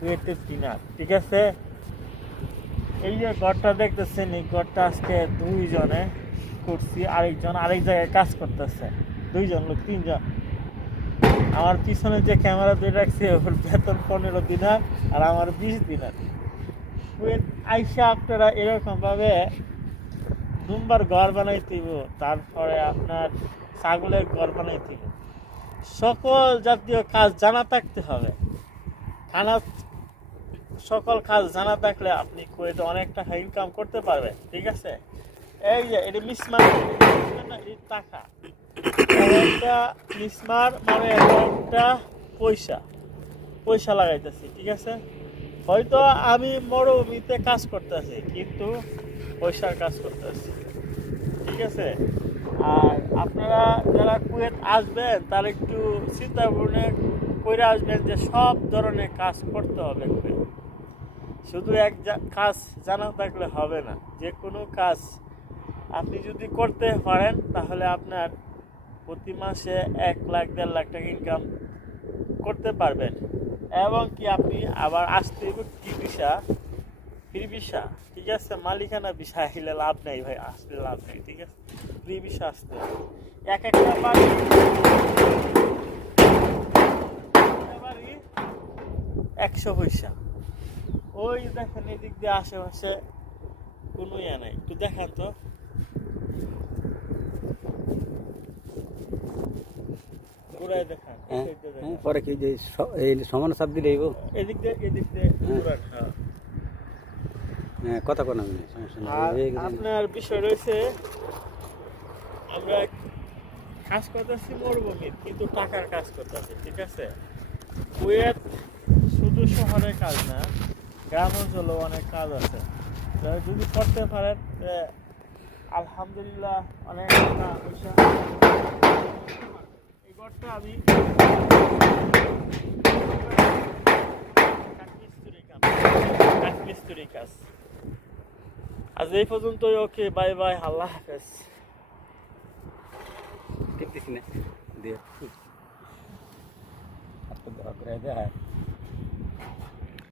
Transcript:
কুয়েতের টিনার ঠিক আছে? এই যে ঘরটা দেখতেছেন এই ঘরটা আজকে দুইজনে করছি আরেকজন আরেক জায়গায় কাজ করতেছে। দুইজন লোক তিনজন। আমার পিছনে যে ক্যামেরা দিয়ে রাখছে ওর বেতন পনেরো দিনার আর আমার বিশ দিনার। আইসা আপনারা এরকম ভাবে দুমবার ঘর বানাইতে হইব, তারপরে আপনার ছাগলের ঘর বানাইতে হইব। সকল জাতীয় কাজ জানা থাকতে হবে। খানা সকল কাজ জানা থাকলে আপনি কুয়েতে অনেক টাকা ইনকাম করতে পারবেন, ঠিক আছে? এই যে, এটা মিসমার টাকা। একটা মিসমার মানে একটা পয়সা পয়সা লাগাইতেছি, ঠিক আছে? হয়তো আমি মরুভূমিতে কাজ করতেছি, কিন্তু পয়সার কাজ করতেছি, ঠিক আছে? আর আপনারা যারা কুয়েত আসবেন, তারা একটু চিন্তা করে আসবেন যে সব ধরনের কাজ করতে হবে শুধু এক কাজ জানা থাকলে হবে না। যে কোনো কাজ আপনি যদি করতে পারেন, তাহলে আপনার প্রতি মাসে এক লাখ, দেড় লাখ টাকা ইনকাম করতে পারবেন। এবং কি আপনি আবার আসতে কি ভিসা? ফ্রি ভিসা, ঠিক আছে? মালিকানা ভিসা আসলে লাভ নেই ভাই আসলে লাভ নেই, ঠিক আছে? ফ্রি ভিসা আসতে এক একটা বাড়ি একশো পয়সা। ওই দেখেন এদিক দিয়ে আশেপাশে কোনো ইয়ে নাই। একটু দেখেন তো। ঘুরাই দেখান এই হ্যাঁ হ্যাঁ, দেখান। পরে কি যে সমান দিলে এদিক দিয়ে এদিক দিয়ে হ্যাঁ। ঘুরান হ্যাঁ। কথা কোন আমি আপনার বিষয় রয়েছে আমরা কাজ করতেছি মরুভূমির কিন্তু টাকার কাজ করতেছি ঠিক আছে? কুয়েত শুধু শহরের কাজ না গ্রাম অঞ্চলেও অনেক কাজ আছে। যদি করতে পারেন আলহামদুলিল্লাহ অনেক পয়সা। এই ঘরটা আমি কাজ আজ এই পর্যন্তই ওকে বাই বাই আল্লাহ হাফেজ। টিপতেছি না। দেয়।